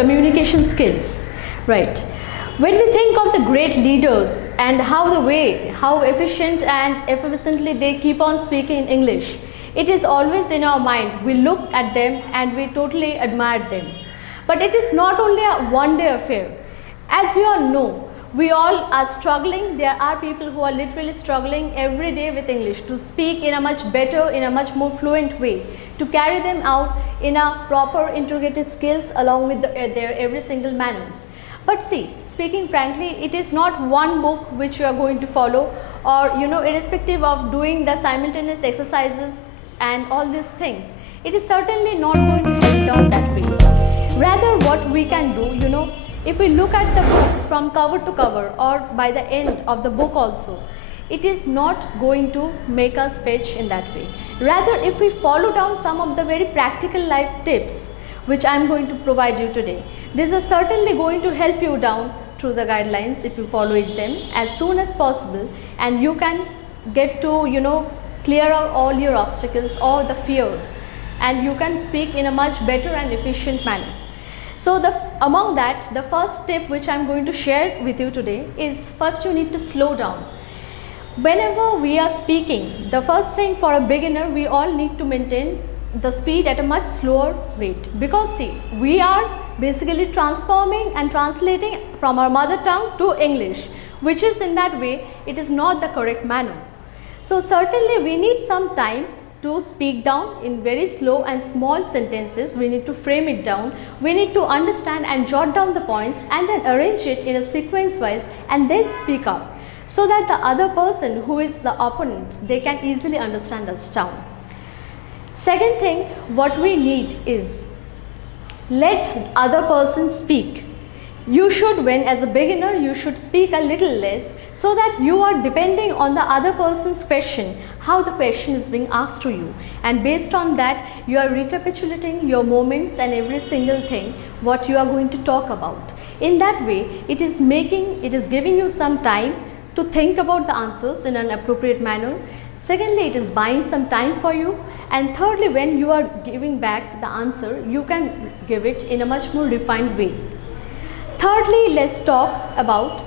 communication skills, right? When we think of the great leaders and how efficient and efficiently they keep on speaking English, it is always in our mind. We look at them and we totally admire them. But it is not only a one-day affair. As you all know, we all are struggling. There are people who are literally struggling every day with English to speak in a much better, in a much more fluent way, to carry them out in a proper integrated skills along with their every single manners. But see, speaking frankly, it is not one book which you are going to follow, or irrespective of doing the simultaneous exercises and all these things, it is certainly not going to help down that way. Rather, what we can do, if we look at the books from cover to cover or by the end of the book also, it is not going to make us fetch in that way. Rather, if we follow down some of the very practical life tips which I am going to provide you today, these are certainly going to help you down through the guidelines if you follow them as soon as possible, and you can get to clear out all your obstacles or the fears, and you can speak in a much better and efficient manner. So among that, the first tip which I am going to share with you today is, first you need to slow down. Whenever we are speaking, the first thing for a beginner, we all need to maintain the speed at a much slower rate, because see, we are basically transforming and translating from our mother tongue to English, which is in that way, it is not the correct manner. So certainly we need some time to speak down in very slow and small sentences. We need to frame it down, we need to understand and jot down the points and then arrange it in a sequence wise and then speak up, so that the other person who is the opponent, they can easily understand us down. Second thing, what we need is, let other person speak. You should, when as a beginner, you should speak a little less, so that you are depending on the other person's question, how the question is being asked to you, and based on that you are recapitulating your moments and every single thing what you are going to talk about. In that way, it is giving you some time to think about the answers in an appropriate manner. Secondly, it is buying some time for you, and thirdly, when you are giving back the answer, you can give it in a much more refined way. Thirdly, let's talk about,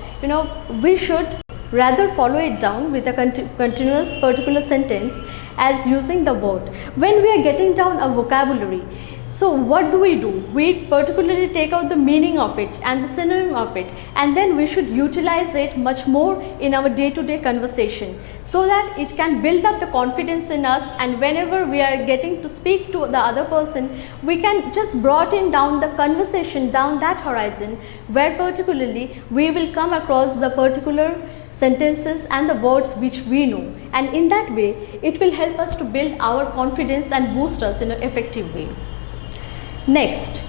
we should rather follow it down with a continuous particular sentence as using the word. When we are getting down a vocabulary, so what do? We particularly take out the meaning of it and the synonym of it, and then we should utilize it much more in our day-to-day conversation, so that it can build up the confidence in us, and whenever we are getting to speak to the other person, we can just broaden down the conversation down that horizon, where particularly we will come across the particular sentences and the words which we know, and in that way it will help us to build our confidence and boost us in an effective way. Next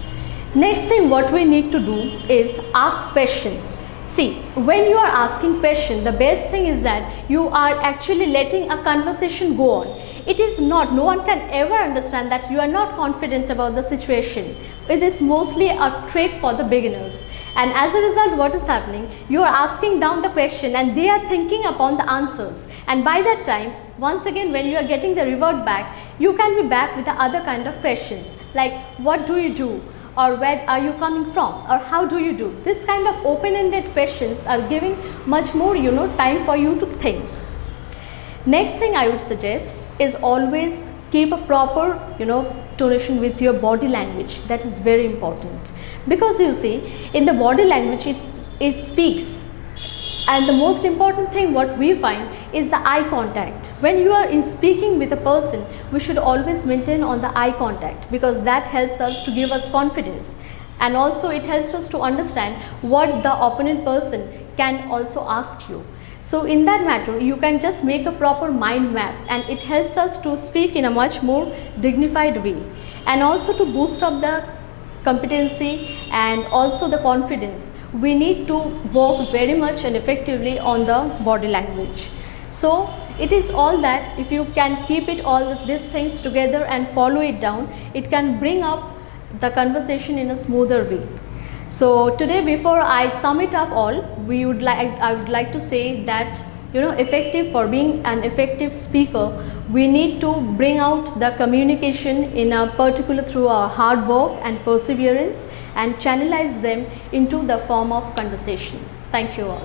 thing what we need to do is ask questions. See, when you are asking questions, the best thing is that you are actually letting a conversation go on. It is not, no one can ever understand that you are not confident about the situation. It is mostly a trick for the beginners, and as a result, what is happening, you are asking down the question and they are thinking upon the answers, and by that time, once again, when you are getting the revert back, you can be back with the other kind of questions like, what do you do, or where are you coming from, or how do you do. This kind of open-ended questions are giving much more time for you to think. Next thing I would suggest is always keep a proper tonation with your body language. That is very important, because you see, in the body language it speaks. And the most important thing what we find is the eye contact. When you are speaking with a person, we should always maintain on the eye contact, because that helps us to give us confidence, and also it helps us to understand what the opponent person can also ask you. So in that matter, you can just make a proper mind map, and it helps us to speak in a much more dignified way, and also to boost up the competency and also the confidence. We need to work very much and effectively on the body language. So it is all that, if you can keep it all these things together and follow it down, it can bring up the conversation in a smoother way. So today, before I sum it up all, I would like to say that effective, for being an effective speaker, we need to bring out the communication in a particular through our hard work and perseverance, and channelize them into the form of conversation. Thank you all.